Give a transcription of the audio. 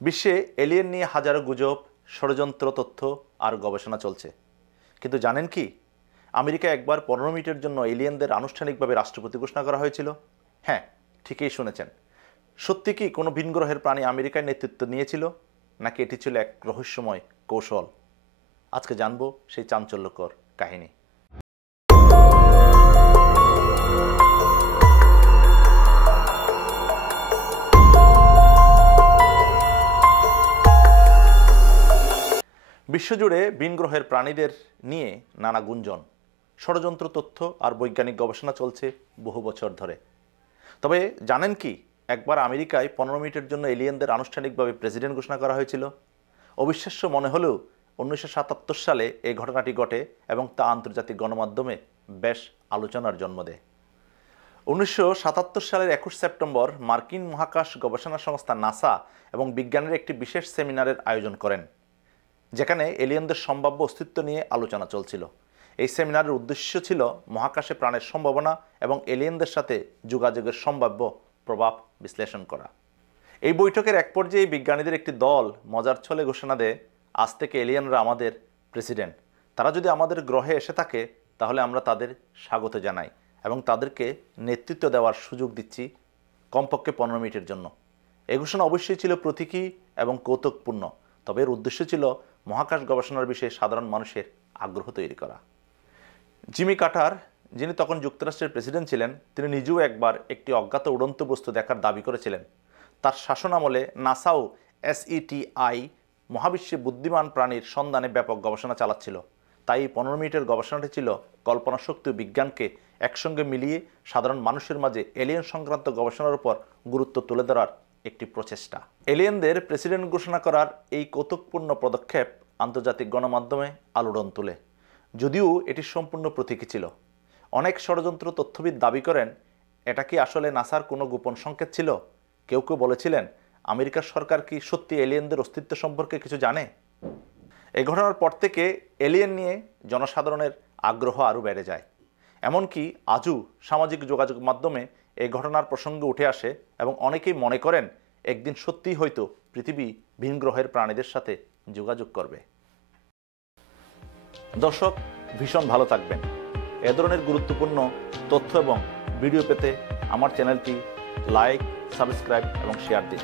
বিশ্বে এলিয়েন নিয়ে হাজারো গুজব, ষড়যন্ত্র তথ্য আর গবেষণা চলছে। কিন্তু জানেন কি, আমেরিকা একবার 15 মিনিটের জন্য এলিয়েনদের আনুষ্ঠানিকভাবে রাষ্ট্রপতি ঘোষণা করা হয়েছিল। হ্যাঁ, ঠিকই শুনেছেন। সত্যি কি কোনো ভিন গ্রহের প্রাণী আমেরিকার নেতৃত্ব নিয়েছিল, নাকি এটি ছিল এক রহস্যময় কৌশল? আজকে জানবো সেই চাঞ্চল্যকর কাহিনী। বিশ্বজুড়ে ভিন গ্রহের প্রাণীদের নিয়ে নানা গুঞ্জন, ষড়যন্ত্র তথ্য আর বৈজ্ঞানিক গবেষণা চলছে বহু বছর ধরে। তবে জানেন কি, একবার আমেরিকায় 15 মিনিটের জন্য এলিয়েনদের আনুষ্ঠানিকভাবে প্রেসিডেন্ট ঘোষণা করা হয়েছিল। অবিশ্বাস্য মনে হলেও 1977 সালে এই ঘটনাটি ঘটে এবং তা আন্তর্জাতিক গণমাধ্যমে বেশ আলোচনার জন্ম দেয়। 1977 সালের 21 সেপ্টেম্বর মার্কিন মহাকাশ গবেষণা সংস্থা নাসা এবং বিজ্ঞানের একটি বিশেষ সেমিনারের আয়োজন করেন, যেখানে এলিয়েনদের সম্ভাব্য অস্তিত্ব নিয়ে আলোচনা চলছিল। এই সেমিনারের উদ্দেশ্য ছিল মহাকাশে প্রাণের সম্ভাবনা এবং এলিয়েনদের সাথে যোগাযোগের সম্ভাব্য প্রভাব বিশ্লেষণ করা। এই বৈঠকের এক পর্যায়ে বিজ্ঞানীদের একটি দল মজার ছলে ঘোষণা দেয়, আজ থেকে এলিয়েনরা আমাদের প্রেসিডেন্ট। তারা যদি আমাদের গ্রহে এসে থাকে তাহলে আমরা তাদের স্বাগত জানাই এবং তাদেরকে নেতৃত্ব দেওয়ার সুযোগ দিচ্ছি কমপক্ষে 15 মিনিটের জন্য। এই ঘোষণা অবশ্যই ছিল প্রতীকী এবং কৌতুকপূর্ণ, তবে এর উদ্দেশ্য ছিল মহাকাশ গবেষণার বিষয়ে সাধারণ মানুষের আগ্রহ তৈরি করা। জিমি কার্টার, যিনি তখন যুক্তরাষ্ট্রের প্রেসিডেন্ট ছিলেন, তিনি নিজেও একবার একটি অজ্ঞাত উড়ন্ত বস্তু দেখার দাবি করেছিলেন। তার শাসনামলে নাসাও SETI মহাবিশ্বে বুদ্ধিমান প্রাণীর সন্ধানে ব্যাপক গবেষণা চালাচ্ছিল। তাই এই 15 মিনিটের গবেষণাটি ছিল কল্পনা শক্তি ও বিজ্ঞানকে একসঙ্গে মিলিয়ে সাধারণ মানুষের মাঝে এলিয়েন সংক্রান্ত গবেষণার উপর গুরুত্ব তুলে ধরার একটি প্রচেষ্টা। এলিয়েনদের প্রেসিডেন্ট ঘোষণা করার এই কৌতুকপূর্ণ পদক্ষেপ আন্তর্জাতিক গণমাধ্যমে আলোড়ন তোলে, যদিও এটি সম্পূর্ণ প্রতীকী ছিল। অনেক ষড়যন্ত্র তথ্যবিদ দাবি করেন এটা কি আসলে নাসার কোনো গোপন সংকেত ছিল। কেউ কেউ বলেছিলেন, আমেরিকার সরকার কি সত্যি এলিয়েনদের অস্তিত্ব সম্পর্কে কিছু জানে। এই ঘটনার পর থেকে এলিয়েন নিয়ে জনসাধারণের আগ্রহ আরও বেড়ে যায়। এমনকি আজও সামাজিক যোগাযোগ মাধ্যমে এই ঘটনার প্রসঙ্গ উঠে আসে এবং অনেকেই মনে করেন একদিন সত্যিই হয়তো পৃথিবী ভিন গ্রহের প্রাণীদের সাথে যোগাযোগ করবে। দর্শক, ভীষণ ভালো থাকবেন। এ ধরনের গুরুত্বপূর্ণ তথ্য এবং ভিডিও পেতে আমার চ্যানেলটি লাইক, সাবস্ক্রাইব এবং শেয়ার দিন।